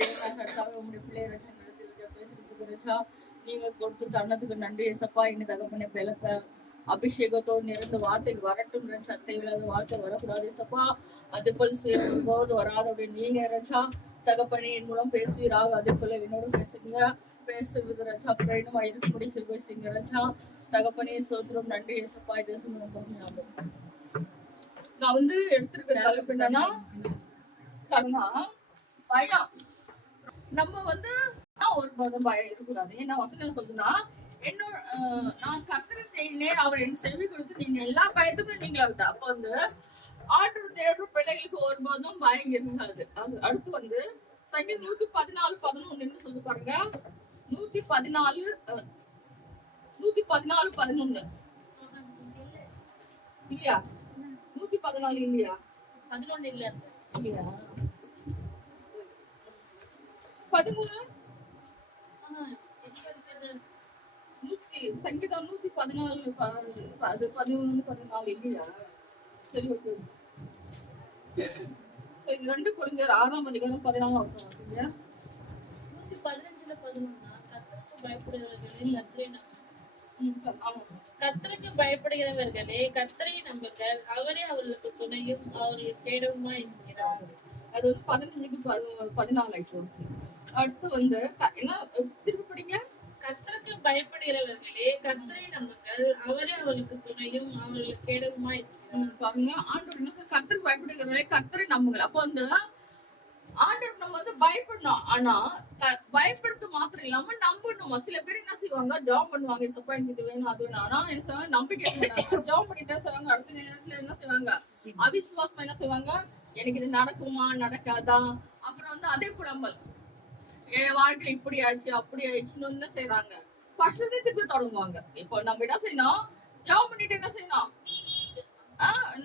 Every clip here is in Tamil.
தேவனாக உங்களுடைய பிள்ளைய ரச்சா நடத்தி பேசுறதுக்கு ரச்சா நீங்க கொடுத்து தன்னதுக்கு நன்றி ஏசப்பா. இன்னும் தகப்பனை பலத்த அபிஷேகத்தோடு நிறைந்த வார்த்தைகள் வரட்டும் ரச்சா. தேவையில்லாத வார்த்தை வரக்கூடாது ஏசப்பா. அதே போல போது வராதோடைய நீங்க ரச்சா தகப்பனை என் மூலம் பேசுவீராக. அதே போல என்னோட பேசுங்க பேசுறது ரச்சா. இன்னும் இருக்கும்படி பேசுங்க ரச்சா. தகப்பனே சோத்திரம் நன்றி ஏசப்பா. இது நான் வந்து எடுத்திருக்க தலைப்பு என்னன்னா கருணா பயம். நம்ம வந்து ஒரு பயம் இருக்கக்கூடாது. ஏன்னா வசனம் சொல்லுன்னா என்னோட நான் கர்த்தரை தேடினேன், அவர் எனக்கு செவி கொடுத்து நீங்க எல்லா பயத்துக்கும் நீங்களா விட்டா. அப்ப வந்து ஆண்டு தேடுற பிள்ளைகளுக்கு ஒருபோதும் பயம் இருக்காது. அடுத்து வந்து சங்கீதம் 114:11 சொல்லி பாருங்க. 114:11 இல்லையா? 114 இல்லையா? 11 இல்ல இல்லையா? 13 சங்கீதம் 114 அது 11-14 இல்லையா? சரி ஓகே. சரி 2 கொரிந்தியர் 6:14 வாசிங்க. 115:11 கர்த்தருக்கு பயப்படுகிறவர்களே கர்த்தரை நம்புங்கள், அவரே அவர்களுக்கு துணையும் அவர்களுக்கு கேடவுமா என்கிறார். அது 15-14 ஆயிடுச்சு. அடுத்து வந்து என்ன திருப்பி படிங்க. கர்த்தருக்கு பயப்படுகிறவர்களே கர்த்தரை நம்புங்கள், அவரே அவர்களுக்கு துணையும் அவர்களுக்கு கேடவுமா இருக்கிறார். பாருங்க ஆண்டவர் என்ன சொல்ற? கர்த்தருக்கு பயப்படுகிறவர்களே கர்த்தரை நம்புங்கள். அப்ப வந்து ஆண்டவர் நம்ம வந்து பயப்படணும். ஆனா பயப்படுத்த மாத்திரம் இல்லாம நம்பணும். சில பேர் என்ன செய்வாங்க, ஜாப் பண்ணுவாங்க, சப்பா இது வேணும் அது வேணும். ஆனா என்ன செய்வாங்க, நம்பிக்கை ஜாப் பண்ணிட்டே செய்வாங்க. அடுத்த நேரத்துல என்ன செய்வாங்க, அவிசுவாசமா என்ன செய்வாங்க, எனக்கு இது நடக்குமா நடக்காதா. அப்புறம் வந்து அதே புலம்பல், என் வாழ்க்கையில இப்படி ஆயிடுச்சு அப்படி ஆயிடுச்சுன்னு வந்து செய்யறாங்க. ஃபர்ஸ்ட்ல திருப்பி தொடங்குவாங்க. இப்போ நம்ம என்ன செய்யணும், ஜாப் பண்ணிட்டு என்ன செய்யணும்,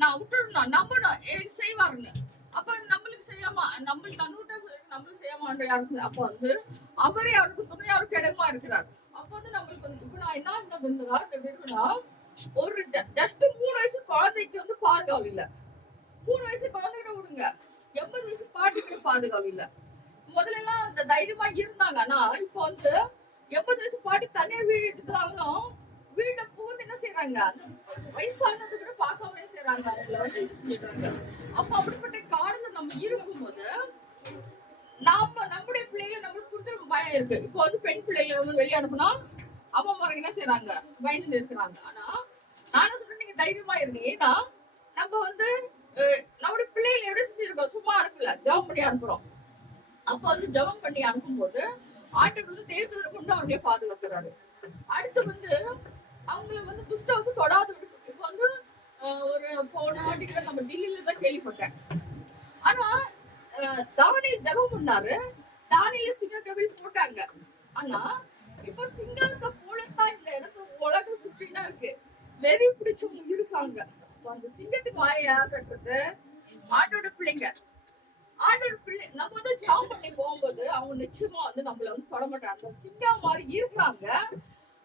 நான் விட்டுடணும், நம்பணும் எனக்கு செய்வாருன்னு. அப்ப நம்மளுக்கு செய்யாம நம்மளுக்கு நம்மளுக்கு செய்யாம யாருக்கு அப்ப வந்து அவரே அவருக்கு துணை அவருக்கு இடமா இருக்கிறார். அப்ப வந்து நம்மளுக்கு வந்து இப்ப நான் என்ன ஒரு ஜஸ்ட் 3 வயசு குழந்தைக்கு வந்து பாதுகாவல் இல்ல. 3 வயசு குழந்தைகிட்ட விடுங்க, 80 வயசு பாட்டிக்கிட்ட பாதுகாவல் இல்ல. முதல்ல எல்லாம் அந்த தைரியமா இருந்தாங்க. ஆனா இப்ப வந்து 80 வயசு பாட்டி தனியா வீடு எடுத்துட்டாலும் வீட்டுல புகுந்து என்ன செய்யறாங்க, வயசானது கூட பார்க்காமலே செய்யறாங்க. அவங்கள வந்து இது செஞ்சிடுறாங்க. அப்ப அப்படிப்பட்ட காலத்துல நம்ம இருக்கும்போது நம்முடைய பிள்ளைங்க நம்மளுக்கு கொடுத்து பயம் இருக்கு. இப்போ வந்து பெண் பிள்ளைங்க வந்து வெளியே அனுப்புனா அம்மா மாரி என்ன செய்யறாங்க, பயந்துட்டு இருக்கிறாங்க. ஆனா நானும் சொல்றேன், நீங்க தைரியமா இருங்க. ஏன்னா நம்ம வந்து நம்முடைய பிள்ளைகளை எப்படி செஞ்சிருக்கோம், சும்மா அனுப்பல, ஜபம் பண்ணி அனுப்புறோம். அப்ப வந்து ஜபம் பண்ணி அனுப்பும் போது ஆண்டவர் வந்து தேவதூதரை கொண்டு அவங்களே பாதுகாக்கிறாரு. அடுத்து வந்து அவங்களை வந்து துஷ்டம் வந்து தொடாது. இப்ப வந்து ஒரு போன வாட்டிக்கு நம்ம டெல்லியில தான் கேள்விப்பட்டேன். ஆனா தானியல் ஜபம் பண்ணாரு, தானியல சிங்க கவில் போட்டாங்க. ஆனா இப்ப சிங்கத்தை போலத்தான் இந்த இடத்துல உலகம் சுற்றினா இருக்கு, வெறி பிடிச்சவங்க இருக்காங்க. அந்த சிங்கத்துக்கு வாயா கட்டுறது ஆண்டோட பிள்ளைங்க. ஆண்டோட பிள்ளை நம்ம வந்து ஜபம் பண்ணி போகும்போது அவங்க நிச்சயமா வந்து நம்மள வந்து தொட மாட்டாங்க. சிங்கம் மாதிரி இருக்கிறாங்க.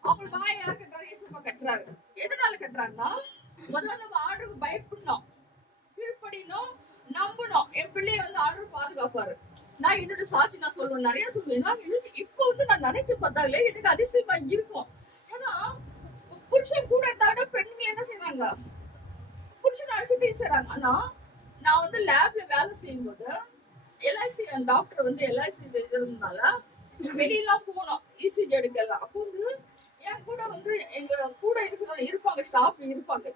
அவங்க வாயா கட்டுறாரு, இயேசுப்பா கட்டுறாரு. எதனால கட்டுறாருன்னா, முதல்ல நம்ம ஆண்டவருக்கு பயப்படணும், கீழ்ப்படியணும், நம்பணும். என் பிள்ளைய வந்து ஆண்டவர் பாதுகாப்பாரு. நான் என்னோட சாட்சி நான் சொல்லுவேன், நிறைய சொல்லுவேன். இப்போ வந்து நான் நினைச்சு பார்த்தாலே எனக்கு அதிசயமா இருக்கும். ஏன்னா புருஷன் கூட இருந்தாட பெண்கள் என்ன செய்யறாங்க, புருஷன் அடிச்சுட்டு செய்யறாங்க. ஆனா நான் வந்து லேப்ல வேலை செய்யும் போது எல்ஐசி டாக்டர் வந்து எல்ஐசி இருந்ததுனால வெளியெல்லாம் போனோம் இசிஜி எடுக்கலாம். அப்போ வந்து என் கூட வந்து எங்க கூட இருப்பாங்க, ஸ்டாஃப் இருப்பாங்க.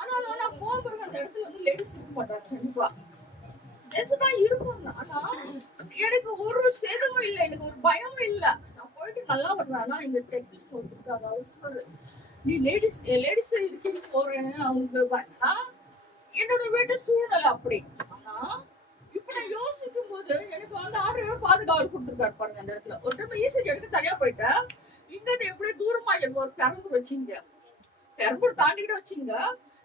ஆனாலும் நான் போகும்போது அந்த இடத்துல வந்து லேடிஸ் இருக்க மாட்டாங்க. கண்டிப்பா ஜென்ஸ் தான் இருப்பாங்க. ஆனா எனக்கு ஒரு சேதமும் இல்லை, எனக்கு ஒரு பயமும் இல்லை. நான் போயிட்டு நல்லா வருவேன். ஆனா எங்க டெக்னிக்ஸ் கொடுத்துருக்காங்க, அவர் சொல்றாரு, நீ லேடிஸ் இருக்கீங்க போறேன் அவங்க என்னோட வீட்டு சூழ்நிலை அப்படி. ஆனா இப்ப நான் யோசிக்கும் போது எனக்கு வந்து ஆர்டர் பாதுகாவல் கொடுத்துருக்காரு பாருங்க. அந்த இடத்துல ஒரு டைம் ஈஸி எடுத்து தனியா போயிட்டேன். இங்க எப்படி தூரமா எங்க ஒரு பெரம்பூர் வச்சிங்க, பெரம்பூர் தாண்டிட்டு வச்சிங்க.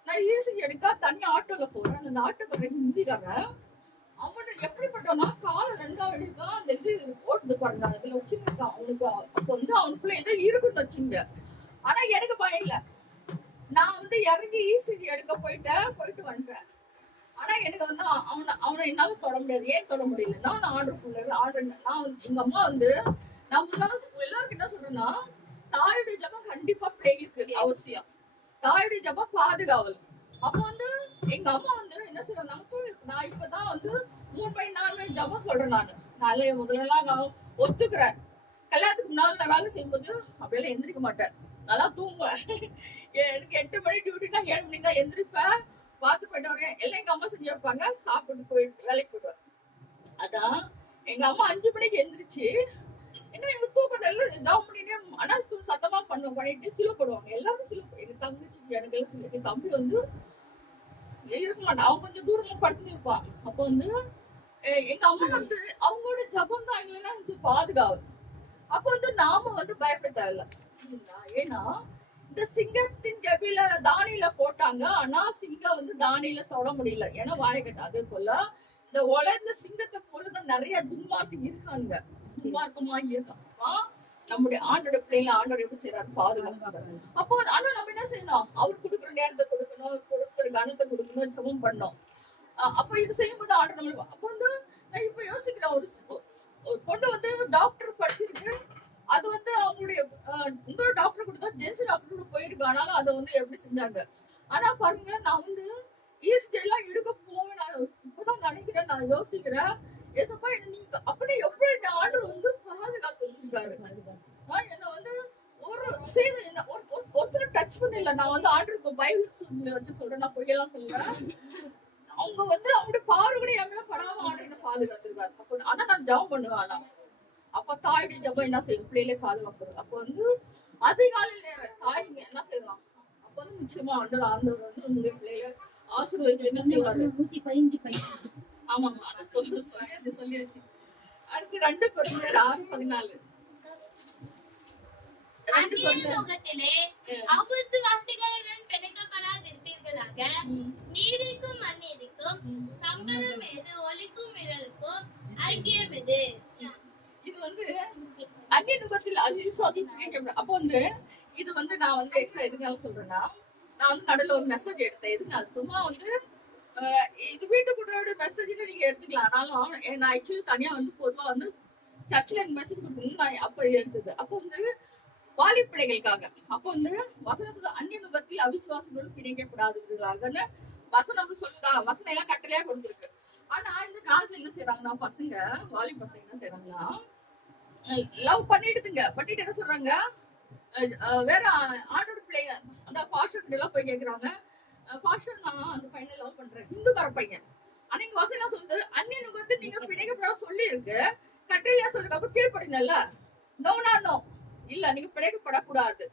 நான் ஈஸி எடுக்க தனியா ஆட்டோல போறேன். அந்த ஆட்டோக்காரன் ஹிந்திக்காரன், அவன் எப்படிப்பட்டவனா கால 2ஆம் அடிதான் அந்த இது ஓட்டுது பாருங்க, அதுல வச்சுருக்கான். அவனுக்கு அப்ப வந்து அவனுக்குள்ள ஏதோ இருக்குன்னு வச்சிங்க. ஆனா எனக்கு பயம் இல்ல. நான் வந்து இறங்கி ஈஸி எடுக்க போயிட்டு வந்துட்டேன். ஆனா எனக்கு வந்து அவனை அவனை என்னால தொட முடியாது. ஏன் தொட முடியலன்னா நான் ஆர்டர் நான் எங்க அம்மா வந்து நம்ம எல்லாருக்கும் என்ன சொல்றேன்னா தாயுடைய ஜபம் கண்டிப்பா பிள்ளைகளுக்கு அவசியம். தாயுடைய ஜபம் பாதுகாவல். அப்ப வந்து எங்க அம்மா வந்து என்ன செய்வாங்க நமக்கு நான் இப்பதான் வந்து 3 4 ஜபம் சொல்றேன். நானு முதல்ல நான் ஒத்துக்கிறேன். கல்யாணத்துக்கு முன்னால நான் வேலை செய்யும்போது அப்படியெல்லாம் எந்திரிக்க மாட்டேன். நல்லா தூங்குவேன். எனக்கு 8 மணி டியூட்டினா 7 மணிக்கு தான் எந்திரிப்பேன். பார்த்து போயிட்டு வரேன். எல்லாம் எங்க அம்மா செஞ்சு வைப்பாங்க. சாப்பிட்டு போயிட்டு வேலைக்கு போயிடுவேன். அதான் எங்க அம்மா 5 மணிக்கு எந்திரிச்சு என்ன எங்க தூக்கத்தை எல்லாம் ஜாப் பண்ணிட்டே ஆனா சத்தமா பண்ணிட்டு சிலு போடுவாங்க. எல்லாரும் சிலு எங்க தங்கச்சி எனக்கு எல்லாம் சிலு. எங்க தம்பி வந்து இருக்க மாட்டான். அவன் கொஞ்சம் தூரமா படுத்துன்னு இருப்பான். அப்ப வந்து எங்க அம்மா வந்து அவங்களோட ஜபம் தான் எங்களெல்லாம் கொஞ்சம் பாதுகாவல். அப்ப வந்து நாம வந்து பயப்பட தேவையில்ல. ஏன்னா இந்த சிங்கத்தின் ஜபில தானியில போட்டாங்க. ஆனா சிங்கம் வந்து தானியில தொட முடியல. ஏன்னா வாழைக்கட்ட. அதே போல இந்த உலக சிங்கத்தை போலதான் நிறைய துன்மார்க்கம் இருக்காங்க. துன்மார்க்கமா இருக்காங்க. நம்முடைய ஆண்டோட பிள்ளைங்க ஆண்டோட எப்படி செய்யறாரு பாதுகாப்பாங்க. அப்போ ஆனா நம்ம என்ன செய்யணும்? அவர் கொடுக்குற நேரத்தை கொடுக்கணும், கொடுக்குற கனத்தை கொடுக்கணும், ஜெபம் பண்ணணும். அப்ப இது செய்யும்போது ஆண்டர் நம்ம அப்ப வந்து நான் இப்ப யோசிக்கிறேன். ஒரு பொண்ணு வந்து டாக்டர் படிச்சிருக்கு. அது வந்து அவங்களுடைய இன்னொரு டாக்டர் கூட தான் ஜென்ஸ் டாக்டர் கூட போயிருக்கு. ஆனாலும் அதை வந்து எப்படி செஞ்சாங்க. ஆனா பாருங்க நான் வந்து ஈஸ்ட் எல்லாம் எடுக்க போவேன். நான் இப்பதான் நினைக்கிறேன். நான் யோசிக்கிறேன். ஏசப்பா நீங்க அப்படியே எப்படி ஆண்டர் வந்து பாதுகாத்து வச்சிருக்காரு. என்ன வந்து ஒரு செய்து என்ன ஒருத்தர் டச் பண்ணல. நான் வந்து ஆண்டருக்கு பைபிள் வச்சு சொல்றேன். நான் பொய்யெல்லாம் சொல்றேன். அவங்க வந்து அவங்களுடைய பார்வை கூட எவ்வளவு படாம ஆண்டர் பாதுகாத்திருக்காரு. அப்போ ஆனா நான் ஜெபம் பண்ணுவேன். ஆனா அப்ப தாயுடைய ஜபம் என்ன செய்யும்? பிள்ளையிலே பாதுகாப்பு. அப்ப வந்து அதிகாலையில் நேரம் தாய்ங்க என்ன செய்யலாம்? அப்ப வந்து நிச்சயமா ஆண்டவர் வந்து உங்களுடைய பிள்ளைய ஆசீர்வதித்து என்ன செய்வாரு? 115 ஆமாமா அதை சொல்லியாச்சு. அடுத்து 2 கொரிந்தியர் 6:14. அந்நியலோகத்திலே அவிசுவாசிகளுடன் பிணைக்கப்படாதிருப்பீர்களாக. நீதிக்கும் அநீதிக்கும் சம்பளம் எது? ஒலிக்கும் விரலுக்கும் ஐக்கியம் எது? இது வந்து அந்நிய நுகத்தில் அவிசுவாசம். அப்போ வந்து இது வந்து நான் வந்து எக்ஸ்ட்ரா எதுனால சொல்றேன்னா நான் வந்து நடுவில் ஒரு மெசேஜ் எடுத்தேன். எதுனால சும்மா வந்து இது வீட்டுக்குள்ளோட மெசேஜ் நீங்க எடுத்துக்கலாம். ஆனாலும் நான் ஆக்சுவலி தனியா வந்து பொதுவா வந்து சர்ச்சில் எனக்கு மெசேஜ் கொடுக்கணும்னு நான் அப்ப எடுத்தது. அப்போ வந்து வாலி பிள்ளைகளுக்காக அப்போ வந்து வசனம் சொல்ல அந்நிய நுகத்தில் அவிசுவாசங்களோடு பிணைக்கப்படாதவர்களாகன்னு வசனம் சொல்லுதா. வசனம் எல்லாம் கட்டளையா கொடுத்துருக்கு. ஆனா இந்த காலத்துல என்ன செய்யறாங்கன்னா பசங்க வாலி பசங்க என்ன செய்யறாங்கன்னா லவ் பண்ணிடுதுங்க. பண்ணிட்டு என்ன சொல்றாங்க வேற ஆண்டோட பிள்ளைங்க அந்த பாஸ்டர் எல்லாம் போய் கேக்குறாங்க. பாஸ்டர் நான் அந்த பையனை லவ் பண்றேன். இந்துக்கார பையன். ஆனா இங்க வசனம் சொல்லுது அந்நிய நுகத்தை நீங்க பிணைக்கப்பட சொல்லி இருக்கு. கட்டளையா சொல்லுங்க. அப்ப கீழ்படினல்ல. நோனா நோ இல்ல நீங்க பிணைக்கப்படக்கூடாது.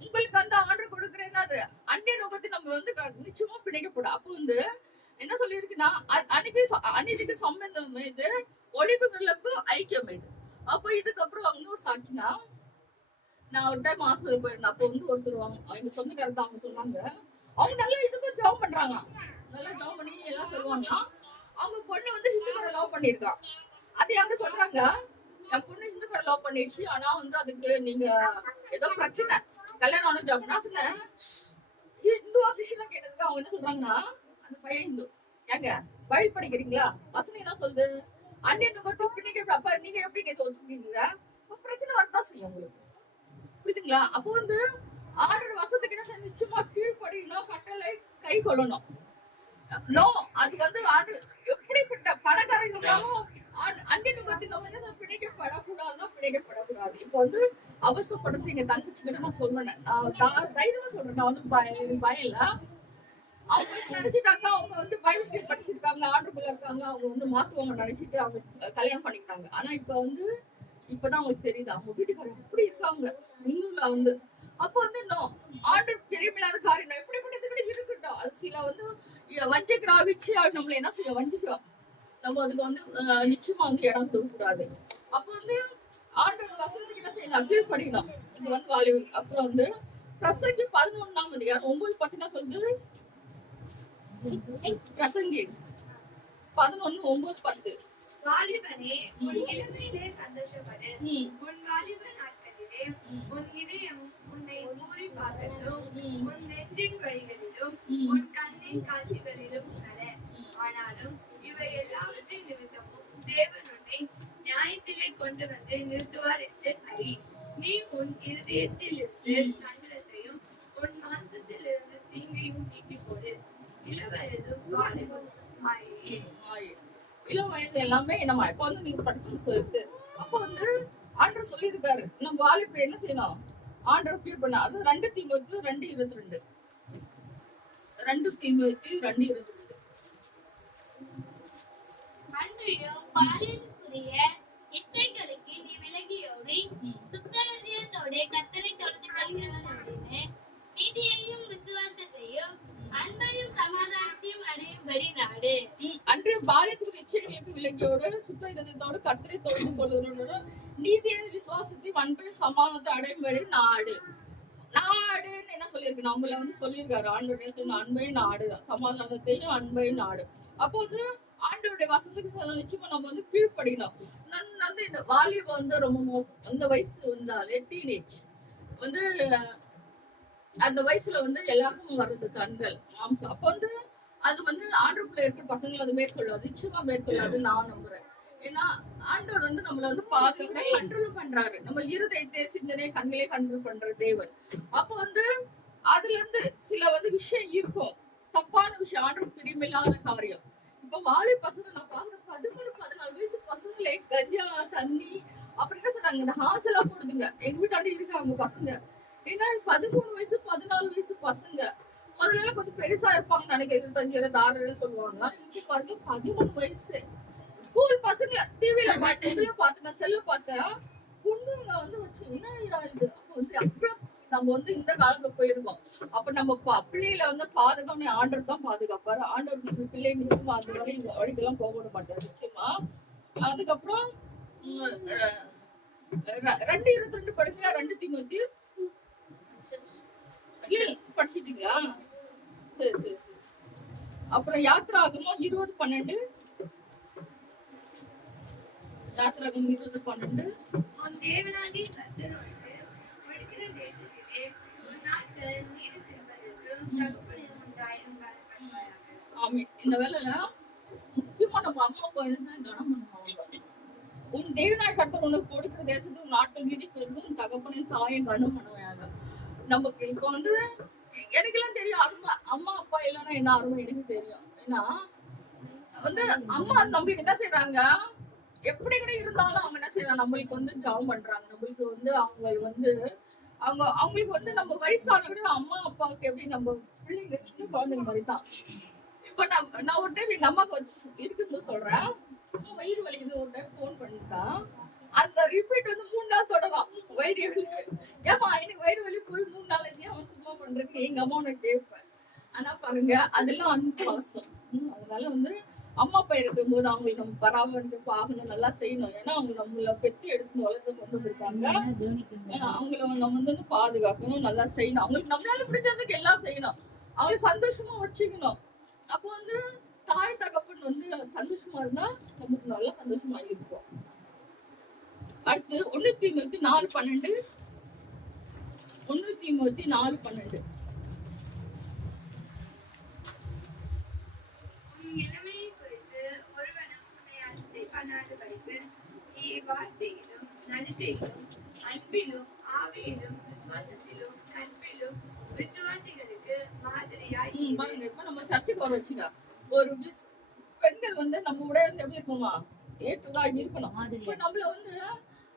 உங்களுக்கு அந்த ஆர்டர் கொடுக்குறேன்னா அது அந்நிய நுகத்தை நம்ம வந்து நிச்சயமா பிணைக்கப்படும். அப்போ வந்து என்ன சொல்லியிருக்குன்னா அநீதிக்கு சம்பந்தம் இது ஒளிவுகளுக்கும் ஐக்கியம் இது. அப்போ இதுக்கப்புறம் இன்னொரு சாட்சினா நான் ஒரு டைம் ஹாஸ்பிட்டல் போயிருந்தேன். அப்போ வந்து ஒருத்தர் அவங்க சொந்தக்காரங்க அவங்க சொன்னாங்க அவங்க நல்லா இதுக்கும் ஜாப் பண்றாங்க. நல்லா ஜாப் பண்ணி எல்லாம் சொல்லுவாங்க. அவங்க பொண்ணு வந்து ஹிந்துக்கார லவ் பண்ணிருக்கா. அது யாரு சொல்றாங்க என் பொண்ணு ஹிந்துக்கார லவ் பண்ணிடுச்சு. ஆனா வந்து அதுக்கு நீங்க ஏதோ பிரச்சனை கல்யாணம் ஆன ஜாப். நான் சொன்னேன் இந்துவா கிருஷ்ணா கேட்டதுக்கு அவங்க என்ன சொல்றாங்கன்னா அந்த பையன் இந்து. ஏங்க பைபிள் படிக்கிறீங்களா? வசனம் என்ன சொல்லுது? அந்நிய நுகத்தில் பிணைக்க. அப்ப நீங்க எப்படி கேட்டு ஒத்துக்கிறீங்க? பிரச்சனை வரதான் செய்யும் உங்களுக்கு. புரியுதுங்களா? அப்போ வந்து ஆர்டர் வசத்துக்கு என்ன நிச்சயமா கீழ்படியணும். கட்டளை கை கொள்ளணும். நோ அது வந்து ஆர்டர் எப்படிப்பட்ட பணக்காரங்களும் அந்நிய நுகத்தில் என்ன பிணைக்கப்படக்கூடாதுன்னா பிணைக்கப்படக்கூடாது. இப்போ வந்து அவசரப்படுத்தி எங்க தங்கச்சிக்கிட்ட நான் சொல்றேன். நான் தைரியமா சொல்றேன். நான் வந்து பயம் இல்ல. அவங்க நினைச்சிட்டாங்க அவங்க வந்து பைபிள் படிச்சிருக்காங்க. ஆர்டர்ல இருக்காங்க. அவங்க வந்து மாத்துவாங்க நினைச்சிட்டு அவங்க கல்யாணம் பண்ணிக்கிட்டாங்க. ஆனா இப்ப வந்து இப்பதான் அவங்களுக்கு தெரியுது அவங்க வீட்டுக்காரங்க எப்படி இருக்காங்க இன்னும்ல வந்து. அப்ப வந்து இன்னும் ஆர்டர் தெரியமில்லாத காரியம் எப்படிப்பட்டது கூட இருக்கட்டும். அது சில வந்து வஞ்சிக்கிற வச்சு நம்மள என்ன செய்ய வஞ்சிக்கிறோம். நம்ம அதுக்கு வந்து நிச்சயமா வந்து இடம் கொடுக்க கூடாது. அப்ப வந்து ஆர்டர் வசனத்துக்கு என்ன செய்யணும்? அக்ரில் பண்ணிடணும். இது வந்து வாலிபர். அப்புறம் வந்து பிரசங்கி 11:9 9 சொல்லுது. பிரசங்கி 11:9-10. வாலிபனே உன் இளமையிலே சந்தோஷப்படு. உன் வாலிப நாட்களிலே உன் இதயம் உன்னை ஊறி பார்க்கட்டும். உன் நெஞ்சின் வழிகளிலும் உன் கண்ணின் காட்சிகளிலும் நட. நியாயத்திலே கொண்டு வந்து நிறுத்துவார் என்று அறி. நீ உன் இருதயத்திலிருந்து சங்கடத்தையும் உன் மாம்சத்திலிருந்து தீங்கையும் நீக்கி போடு. இளவயதும் வாலிபமும் ஆயே. இளம் வயது எல்லாமே நம்ம இப்ப வந்து நீங்க படிச்சு இருக்கு. அப்ப வந்து ஆண்டவர் சொல்லியிருக்காரு நம்ம வாலிபர் என்ன செய்யணும், ஆண்டவர் கீழ் பண்ண. அது 2 தீமோத்தேயு 2:22. 2 தீமோத்தேயு 2:22. அன்றியும் பாலியலுக்குரிய இச்சைகளுக்கு நீ விலகியோடி சுத்த இதயத்தோடே கர்த்தரை தொழுது கொள்கிறவனுடனே நீதியையும் விசுவாசத்தையும் அன்பையும் சமாதானத்தையும் அடையும்படி நாடு. அன்று பாலியத்துக்கு இச்சைகளுக்கு விலகியோடு சுத்த இதயத்தோடு கர்த்தரை தொழுது கொள்கிறவனோட நீதியை விசுவாசத்தையும் அன்பையும் சமாதானத்தை அடையும்படி நாடு. நாடுன்னு என்ன சொல்லியிருக்கு, நம்மள வந்து சொல்லியிருக்காரு ஆண்டவர் அன்பையும் நாடு, சமாதானத்தையும் அன்பையும் நாடு. அப்போ வந்து ஆண்டவருடைய வசனத்துக்கு நிச்சயமா நம்ம வந்து கீழ்ப்படிக்கணும். வந்து இந்த வாலிபம் வந்து ரொம்ப அந்த வயசு வந்தாலே டீனேஜ் வந்து அந்த வயசுல வந்து எல்லாருக்கும் வருது கண்கள் மாம்சம். அப்ப வந்து அது வந்து ஆண்டவருக்குள்ள இருக்கிற பசங்களை அது மேற்கொள்ளாது, நிச்சயமா மேற்கொள்ளாது நான் நம்புறேன். ஏன்னா ஆண்டவர் வந்து நம்மள வந்து பாதுகாக்க கண்ட்ரோல் பண்றாரு. நம்ம இருதயத்தை சிந்தனை கண்களே கண்ட்ரோல் பண்ற தேவன். அப்ப வந்து அதுல இருந்து சில வந்து விஷயம் இருக்கும், தப்பான விஷயம், ஆண்டவர் பிரியமில்லாத காரியம். இப்ப வாலி பசங்க நான் பாக்குறேன் 13-14 வயசு பசங்களே கஞ்சா தண்ணி அப்படி என்ன சொல்றாங்க, இந்த ஹார்ஸ் எல்லாம் போடுதுங்க. எங்க வீட்டாண்டி இருக்காங்க பசங்க. ஏன்னா 13 வயசு 14 வயசு பசங்க. முதல்ல எல்லாம் கொஞ்சம் பெருசா இருப்பாங்க நினைக்கிறேன், 25 26 சொல்லுவாங்க. இப்ப பாருங்க 13 வயசு ஸ்கூல் பசங்க. டிவில பார்த்தேன், செல்ல பார்த்தேன், பொண்ணுங்க வந்து வச்சு என்ன இது. அப்ப வந்து அப்புறம் நம்ம வந்து இந்த காலத்துல போயிருக்கோம். அப்ப நம்ம பிள்ளைகளை வந்து பாதுகாப்பு ஆண்டவர் தான் பாதுகாப்பாரு. ஆண்டவர் பிள்ளைங்களுக்கு அந்த வழிக்கெல்லாம் போக விட மாட்டாரு நிச்சயமா. அதுக்கப்புறம் 2:22 படிச்சா 2 தீமோத்தேயு படிச்சிட்டீங்களா? சரி சரி சரி. அப்புறம் யாத்திராகமம் 20:12. யாத்திராகமம் 20:12. உன் தேவனாகிய கர்த்தரோடு கொடுக்கிற தேசத்திலே உன் நாட்கள் நீடி திரும்பதென்றும் தகப்பனையும் உன் தாயும் பலப்படுவாயாக. ஆமென். இந்த வேலையில முக்கியமா நம்ம அம்மா அப்பா என்ன கனம் பண்ணுவாங்க. உன் தேவனாய் கர்த்தர் உனக்கு கொடுக்கிற தேசத்து உன் நாட்கள் நீடிக்கிறது உன் தகப்பனின் தாயும் கனம் பண்ணுவாங்க. நமக்கு இப்ப வந்து எனக்கெல்லாம் தெரியும் அருமை, அம்மா அப்பா இல்லைன்னா என்ன அருமை எனக்கு தெரியும். ஏன்னா வந்து அம்மா நம்மளுக்கு என்ன செய்யறாங்க, எப்படி கூட இருந்தாலும் அவங்க என்ன செய்யறாங்க, நம்மளுக்கு வந்து ஜெபம் பண்றாங்க. நம்மளுக்கு வந்து அவங்களுக்கு வந்து நம்ம வயசான கூட அம்மா அப்பாவுக்கு எப்படி நம்ம பிள்ளைங்க சின்ன குழந்தைங்க மாதிரி தான். இப்ப நான் ஒரு டைம் எங்க அம்மாவுக்கு இருக்குன்னு சொல்றேன், வயிறு வலிக்குது ஒரு டைம் போன் பண்ணிட்டான். அந்த ரிப்பீட் வந்து 3 நாள் தொடரும். வயிறு வலி, ஏமா எனக்கு வயிறு வலி போய் 3 நாள் அவன் சும்மா பண்றேன்னு எங்க அம்மா உனக்கு கேட்பேன். ஆனா பாருங்க அதெல்லாம் அன்பு. அதனால வந்து அம்மா அப்பா இருக்கும்போது அவங்களுக்கு நம்ம பராமரித்து பாகணும், நல்லா செய்யணும். ஏன்னா அவங்க நம்மள பெற்று எடுத்து வளர்த்து கொண்டு வந்திருக்காங்க. அவங்கள நம்ம வந்து பாதுகாக்கணும், நல்லா செய்யணும். அவங்களுக்கு நம்மளால பிடிச்சதுக்கு எல்லாம் செய்யணும், அவங்களை சந்தோஷமா வச்சுக்கணும். அப்போ வந்து தாய் தகப்பன் வந்து சந்தோஷமா இருந்தா நமக்கு நல்லா சந்தோஷமா இருக்கும். அடுத்து 1 தீமோத்தேயு 4:12. 1 தீமோத்தேயு 4:12. உன் இளமையை குறித்து ஒருவனும் உன்னை அசட்டை பண்ணாதபடிக்கு நீ வார்த்தையிலும் நடத்தையிலும் அன்பிலும் ஆவியிலும் விசுவாசத்திலும் நட்பிலும் விசுவாசிகளுக்கு மாதிரியாய் இரு. பாருங்க, இப்ப நம்ம சர்ச்சுக்கு வர வச்சுங்க, ஒரு பெண்கள் வந்து நம்ம உடைய வந்து எப்படி இருக்குமா, ஏற்றுதான் இருக்கணும். இப்ப நம்மள வந்து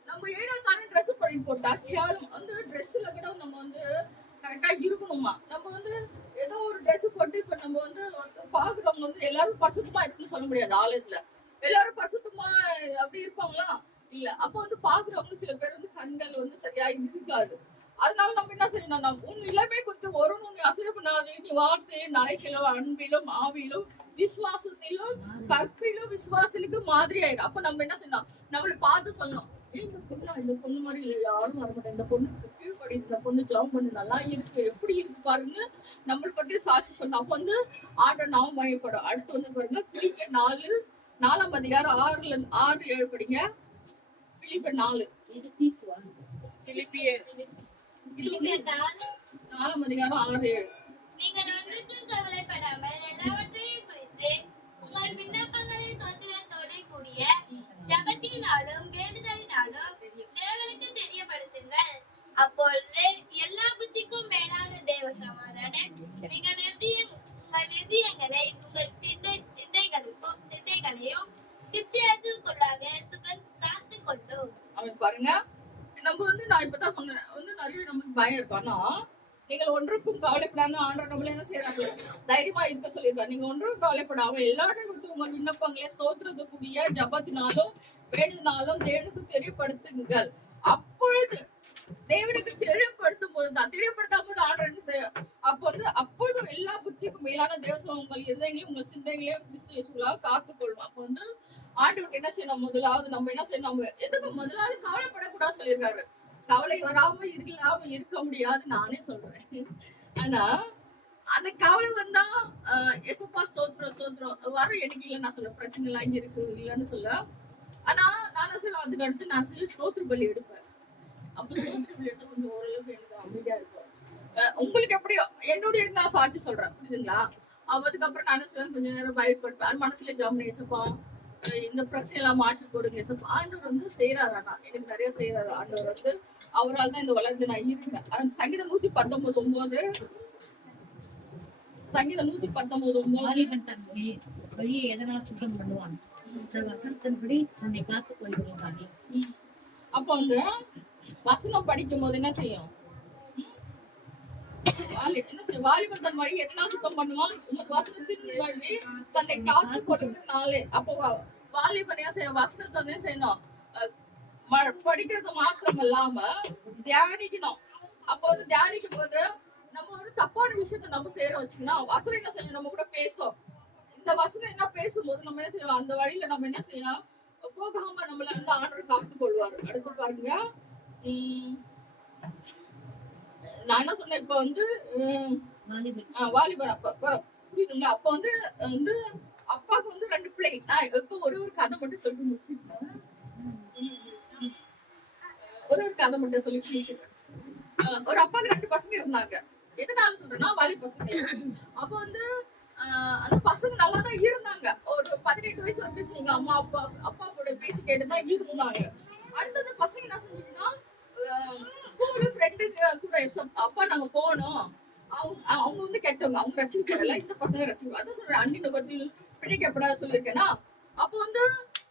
நம்ம 7ஆம் தானே ட்ரெஸ் பண்ணி போட்டா கேவலம் வந்து ட்ரெஸ்ல கூட நம்ம வந்து கரெக்டா இருக்கணுமா. நம்ம வந்து ஏதோ ஒரு ட்ரெஸ் போட்டு இப்ப நம்ம வந்து பாக்குறவங்க வந்து எல்லாரும் பரிசுத்தமா இருக்குன்னு சொல்ல முடியாது. ஆலயத்துல எல்லாரும் பரிசுத்தமா அப்படி இருப்பாங்களா? இல்ல. அப்ப வந்து பாக்குறவங்க சில பேர் வந்து கண்கள் வந்து சரியா இருக்காது. அதனால நம்ம என்ன செய்யணும், நம்ம உன் இளமை குறித்து ஒரு உன்னை அசைவு பண்ணாதே, நீ வார்த்தையும் நடைக்கிலும் அன்பிலும் ஆவியிலும் விசுவாசத்திலும் கற்பிலும் விசுவாசிலுக்கு மாதிரி ஆயிடும். அப்ப நம்ம என்ன செய்யணும், நம்மளை பார்த்து சொல்லணும், இந்த பொண்ணு மாதிரி இல்ல, யாரும் வரமாட்டேன், இந்த பொண்ணுக்கு கீழ்படி, இந்த பொண்ணு ஜாப் பண்ணு, நல்லா இருக்கு, எப்படி இருக்கு பாருங்க, நம்மளை பத்தி சாட்சி சொல்லணும். அப்ப வந்து ஆர்டர் நாம மயப்படும். அடுத்து வந்து பாருங்க பிலிப்பியர் 4:4 அதிகாரம் 6-7 படிங்க. பிலிப்பியர் 4. பிலிப்பியர் 4 அதிகாரம் 6-7. நீங்கள் ஒன்றுக்கும் கவலைப்படாமல் எல்லாவற்றையும் குறித்து உங்கள் விண்ணப்பங்களை சோதனையோடு கூடிய ஜெபத்தின் ஜெபத்தினாலும் வேண்டுதலினாலும் தேவனுக்கு தெரியப்படுத்துங்கள். அப்பொழுது எல்லா புத்திக்கும் மேலான தேவ சமாதானம் உங்கள் இதயங்களை உங்கள் சிந்தைகளையும் கிறிஸ்தியத்துக்குள்ளாக காத்துக் கொள்ளும். அவன் பாருங்க, நம்ம வந்து நான் இப்பதான் சொன்னேன் வந்து நிறைய நமக்கு பயம் இருக்கானா, நீங்கள் ஒன்றுக்கும் கவலைப்படாம ஆண்டவர் நம்மள என்ன செய்யறாங்க, தைரியமா இருக்க சொல்லியிருக்காரு. நீங்க ஒன்றும் கவலைப்படாம எல்லாருக்கும் உங்கள் விண்ணப்பங்களை சோத்துறதுக்குரிய ஜபத்தினாலும் வேண்டுதனாலும் தேவனுக்கு தெரியப்படுத்துங்கள். அப்பொழுது தேவனுக்கு தெரியப்படுத்தும் போதுதான், தெரியப்படுத்தாம போது ஆண்டவர் அப்பொழுது எல்லா புத்திக்கும் மேலான தேவசம் உங்கள் இதயங்களையும் உங்கள் சிந்தைகளையும் கிறிஸ்துவுக்குள்ளாக காத்துக்கொள்ளும். அப்ப வந்து ஆண்டவருக்கு என்ன செய்யணும், முதலாவது நம்ம என்ன செய்யணும், எதுக்கு முதலாவது கவலைப்படக்கூடாது சொல்லியிருக்காரு. கவலை வராம இல்லாம இருக்க முடியாது நானே சொல்றேன். ஆனா அந்த கவலை வந்தா எசப்பா சோத்திரம் வர எனக்கு இல்ல நான் சொல்ல, பிரச்சனை எல்லாம் இங்க இருக்கு இல்லன்னு சொல்ல. ஆனா நானும் சொல்ல, அதுக்கு அடுத்து நான் சொல்லி சோத்திர பலி எடுப்பேன். அப்ப சோத்திர பலி எடுத்து கொஞ்சம் ஓரளவுக்கு எனக்கு அமைதியா இருக்கும். உங்களுக்கு எப்படியோ என்னுடைய இருந்தா சாட்சி சொல்றேன், புரியுதுங்களா? அதுக்கப்புறம் நான் கொஞ்ச நேரம் பயப்படுப்பேன், மனசுல ஜாமி எசப்பா இந்த பிரச்சனை எல்லாம் மாற்றி போடுங்க எசப்பா. ஆண்டவர் வந்து செய்யறாரு, எனக்கு நிறைய செய்யறாரு ஆண்டவர் வந்து. அவரால் தான் இந்த உலகத்துல நான் இருக்கேன். சங்கீதம் 119:9 சங்கீதம் 119:9 வழியை எதனால் சுத்தம் பண்ணுவான், வசனத்தின்படி உன்னை காத்துக் கொள்கிறோம். அப்ப வந்து வசனம் படிக்கும் போது என்ன செய்யும், வாலிபன் தன் வழி எதனா சுத்தம் பண்ணுவான், வசனத்தின் வழி தன்னை காத்து கொடுக்கிறதுனாலே. அப்போ வாலிபன் என்ன செய்யணும், வசனத்தை வந்து செய்யணும், படிக்கிறது மாத்திரம் இல்லாம தியானிக்கணும். அப்போ வந்து தியானிக்கும் போது நம்ம ஒரு தப்பான விஷயத்த நம்ம செய்யறோம் வச்சுன்னா, வசனம் என்ன செய்யணும், நம்ம கூட பேசும். இந்த வசனம் என்ன பேசும்போது நம்ம என்ன செய்யலாம், அந்த வழியில நம்ம என்ன செய்யலாம், போகாம நம்மள வந்து ஆண்டவர் காத்துக் கொள்வாரு. அடுத்து பாருங்க, நான் என்ன சொன்னேன், இப்ப வந்து வாலிபர் அப்ப புரியுதுங்களா? அப்ப வந்து அப்பாவுக்கு வந்து 2 பிள்ளைங்க. நான் இப்ப ஒரு கதை மட்டும் சொல்லிட்டு முடிச்சுட்டேன். ஒரு கதை மட்டும் சொல்லி முடிச்சுட்டேன். ஒரு அப்பாவுக்கு 2 பசங்க இருந்தாங்க. எதனால சொல்றேன்னா, வாலி பசங்க. அப்ப வந்து அந்த பசங்க நல்லா தான் இருந்தாங்க. ஒரு 18 வயசு வந்துருச்சுங்க. அப்பா கூட பேசி கேட்டுதான் இருந்தாங்க. அடுத்தது பசங்க என்ன செஞ்சுச்சுன்னா, ஸ்கூலு ஃப்ரெண்டுக்கு கூட அப்பா நாங்க போனோம், அவங்க வந்து கெட்டவங்க, அவங்க ரசிக்க போடல, இந்த பசங்க ரசிக்க. அதான் சொல்றேன், அண்ணின் நுகத்தில் பிடிக்கப்படாத சொல்லியிருக்கேன்னா. அப்போ வந்து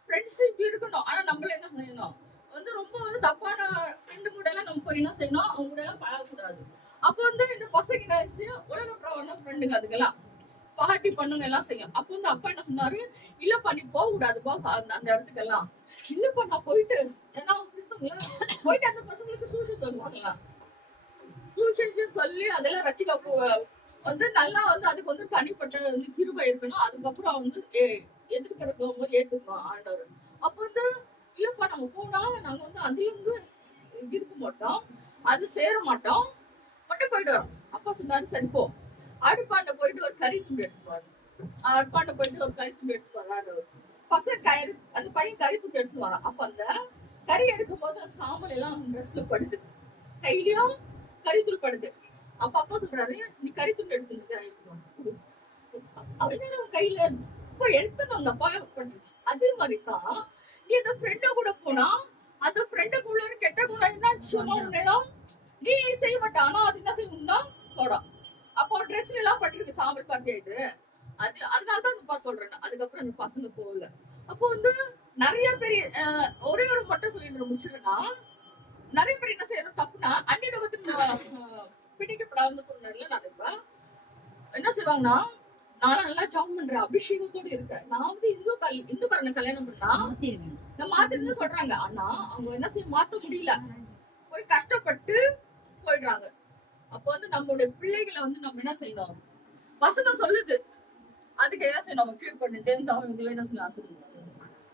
ஃப்ரெண்ட்ஷிப் இருக்கணும், ஆனா நம்மள என்ன செய்யணும் வந்து ரொம்ப வந்து தப்பான ஃப்ரெண்டு கூட எல்லாம் நம்ம போய் என்ன செய்யணும், அவங்க கூட எல்லாம் பழகக்கூடாது. அப்போ வந்து இந்த பசங்க என்ன ஆச்சு, உலக பிரபல ஃப்ரெண்டுங்க அதுக்கெல்லாம் பார்ட்டி பண்ணுங்க எல்லாம் செய்யும். அப்போ வந்து அப்பா என்ன சொன்னாரு, இல்ல பண்ணி போக கூடாதுப்பா அந்த இடத்துக்கு எல்லாம். இல்லப்பா நான் போயிட்டு, ஏன்னா கிறிஸ்தவங்களா போயிட்டு அந்த பசங்களுக்கு சூழ்ச்சி சொல்லுவாங்களா, சூழ்ச்சி சொல்லி அதெல்லாம் ரசிக்க வந்து நல்லா வந்து அதுக்கு வந்து தனிப்பட்ட வந்து கிருபை இருக்கணும். அதுக்கப்புறம் வந்து எதிர்க்கிறவங்க ஏத்துக்கணும் ஆண்டவர். அப்ப வந்து இல்லப்பா நம்ம போனா நாங்க வந்து அதுல வந்து இருக்க மாட்டோம், அது சேர மாட்டோம், மட்டும் போயிட்டு வரோம். அப்பா சொன்னாரு, சரி போ. அடுப்பாண்ட போயிட்டு ஒரு கறி துண்டு எடுத்துவாரு. அடுப்பாண்ட போயிட்டு ஒரு கறி துண்டு எடுத்து வர்றாரு. பசங்க அந்த பையன் கறி துண்டு எடுத்து வரான். அப்ப அந்த கறி எடுக்கும் போது அந்த சாம்பல் எல்லாம் ட்ரெஸ்ல படுது, கையிலயும் கறித்தூள் படுது. அப்ப அப்பா சொல்றாரு, நீ கறித்தூள் எடுத்துட்டு கையில எடுத்துட்டு வந்தப்பா பட்டுச்சு. அதே மாதிரிதான் நீ அந்த ஃப்ரெண்ட கூட போனா, அந்த ஃப்ரெண்டுக்குள்ள கெட்ட கூட என்ன நீ செய்ய மாட்டா, ஆனா அது என்ன செய்யணும்னா போடா. அப்போ ட்ரெஸ்ல எல்லாம் பட்டிருக்கு சாம்பல் பார்த்துட்டு. அதனாலதான் சொல்றேன். அதுக்கப்புறம் அந்த பசங்க போகல. அப்போ வந்து நிறைய பேர் ஒரே ஒரு மட்டும் சொல்லிட்டு முடிச்சுன்னா, நிறைய பேர் என்ன செய்யணும் தப்புனா, அந்நியத்துக்கு பிடிக்கப்படாதுன்னு சொன்னேன்ல. நான் இப்ப என்ன செய்வாங்கன்னா, நானும் நல்லா ஜாப் பண்றேன், அபிஷேகத்தோட இருக்கேன், நான் வந்து இந்துக்காரனை கல்யாணம் பண்ணா நான் மாத்திரன்னு சொல்றாங்க. ஆனா அவங்க என்ன செய்ய மாத்த முடியல, போய் கஷ்டப்பட்டு போயிடுறாங்க. அப்போ வந்து நம்மளுடைய பிள்ளைகளை வந்து நம்ம என்ன செய்யணும், வசனம் சொல்லுது, அதுக்கு என்ன செய்யணும், நம்ம கீழ் பண்ணி தெரிஞ்சவங்க என்ன செய்யணும்.